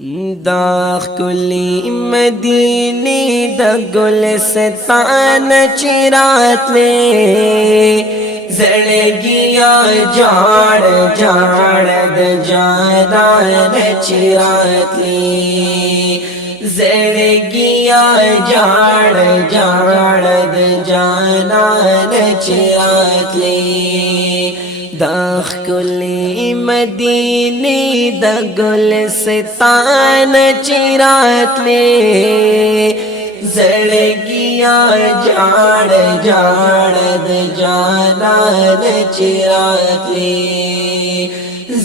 दाख कुली मदीनी द गुलस्तान चिरातले जड़गिया जाड़ जाड़ द जादान चिरातले जड़गिया जाड़ जाड़ द जादान चिरातले दाख कुली मदीनी द गुलस्तान चिरातले जड़गिया जाड़ जाड़ द जानान चिरातले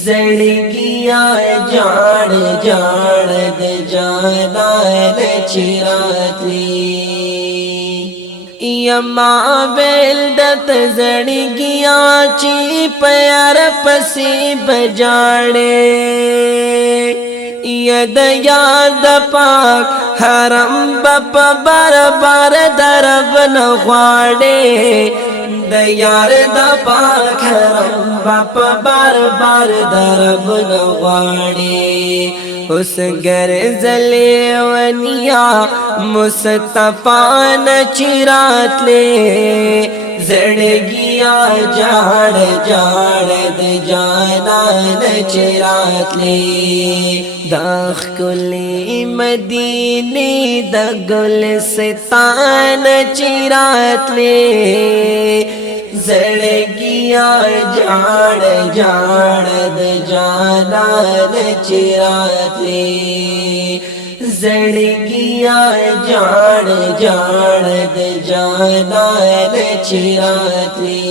जड़गिया जाड़ जाड़ द जानान चिरातले यमा बेलदत जड़गिया ची प्यार पसी बजाड़े यद याद पाक हरम बप बार बार दरब न ख्वाड़े दयार द पाक हरम बप बार बार दरब न ख्वाड़े उस गर जले वनिया मुस्तफा न चिरातले जड़गिया जाड़ जाड़ द जानान चिरातले दाख कुली मदीनी द गुलस्तान चिरातले जड़गिया जाड़ जाड़ द जानान चिरातले जड़गिया जाड़ जाड़ द जानान चिरातले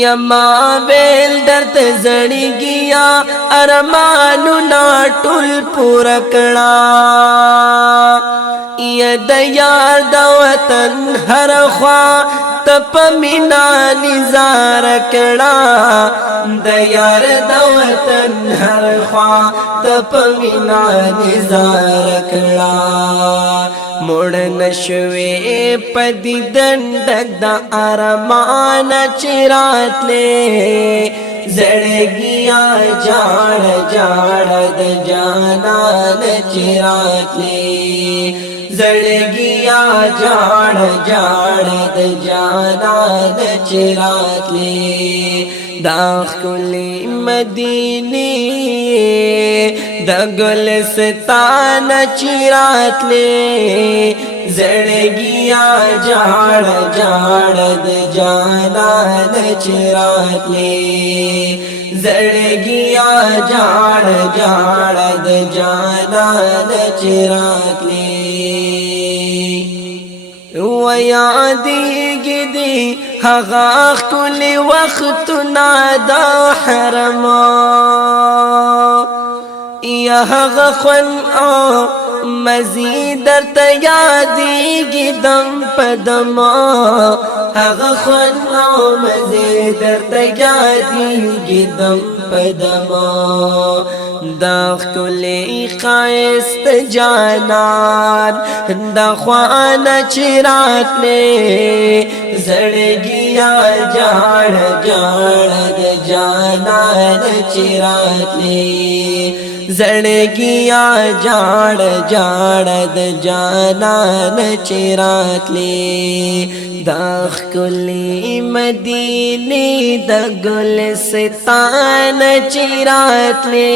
यमा बेल दर्द जड़गिया अरमानु नाटुल पुरकड़ा यद यार दवतन हर ख्वा तप मिना निजार कड़ा दयार दवतन हर ख्वा तप मिना निजार कड़ा मुड़ नशवे पदी दंडक द अरमान चिरातले जड़गिया जाड़ जाड़ द जानान चिरातले जड़गिया जाड़ जाड़ द जानान चिरातले दाख कुली मदीनी द गुलस्तान चिरातले जड़गिया जाड़ जाड़ द जानान चिरातले जड़गिया जाड़ जाड़ द जानान चिरातले वयादी गिदी हगा कुली वक्त नादा हरमा यह गखन ओ मजीद तयादी गिदम पदमा गखन ओ मजीद तयादी गिदम पदमा दाख कुली खायस्त जानान दख्वान चिरातले जड़गिया जाड़ जाड़ द जानान चिरातले जड़गिया जाड़ जाड़ द जानान चिरातले दाख कुली मदीनी द गुलस्तान चिरातले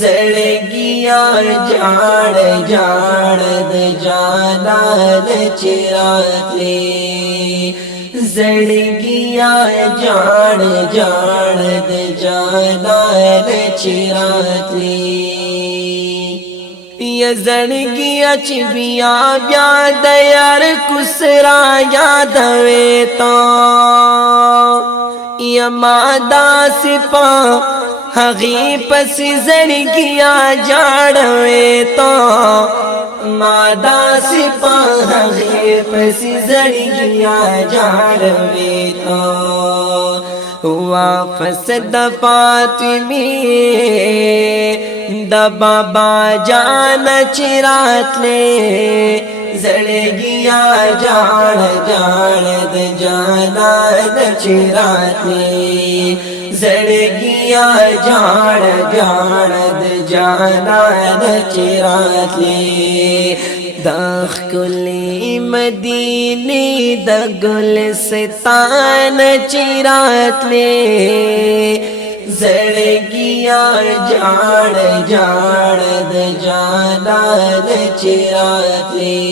जड़गिया जाड़ जाड़ द जानान चिरातले जड़गिया जाड़ जाड़ द जानान चिरातले ये जड़गिया चिबिया याद यार कुसरा याद वे तो ये मादा सिपा हगी पसी जड़गिया जाड़वे तो मादा सिपा हगी पसी जड़गिया जाड़वे तो वापस दफातिमी द बाबा जान चिरातले जड़गिया जाड़ जाड़ द जानान चिरातले زړګیا جاړ جاړ د جانان چراتلی د ښکلې مدینې د ګلستان چراتلی زړګیا جاړ جاړ د جانان چراتلی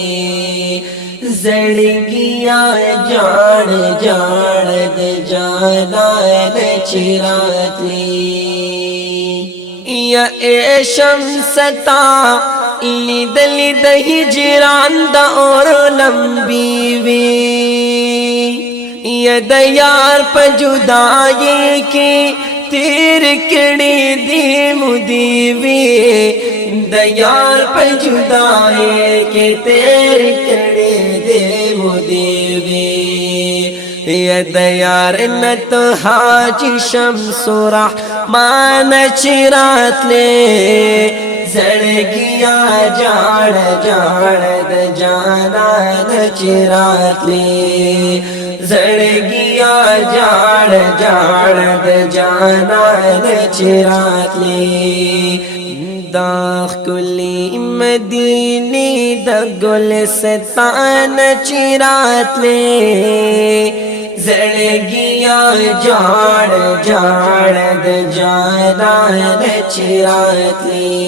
زړګیا جاړ جاړ د جانان چراتلی یا اے شمستا لیدل د هجران د اور لمبی وی یا د یار په جدائی کې تیر کړي دی مودي وی د یار په جدائی کې تیر کړي دی مودي وی یا د یار نت حاجی شمس رحمان چراتلی زړګیا جاړ جاړ د جانان چراتلی زړګیا جاړ جاړ د جانان چراتلی دا ښکلې مدینې د ګلستان چراتلی زړګیا جاړ جاړ د جانان چراتلی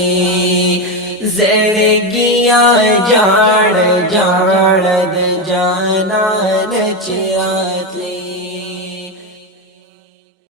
زړګیا جاړ جاړ د جانان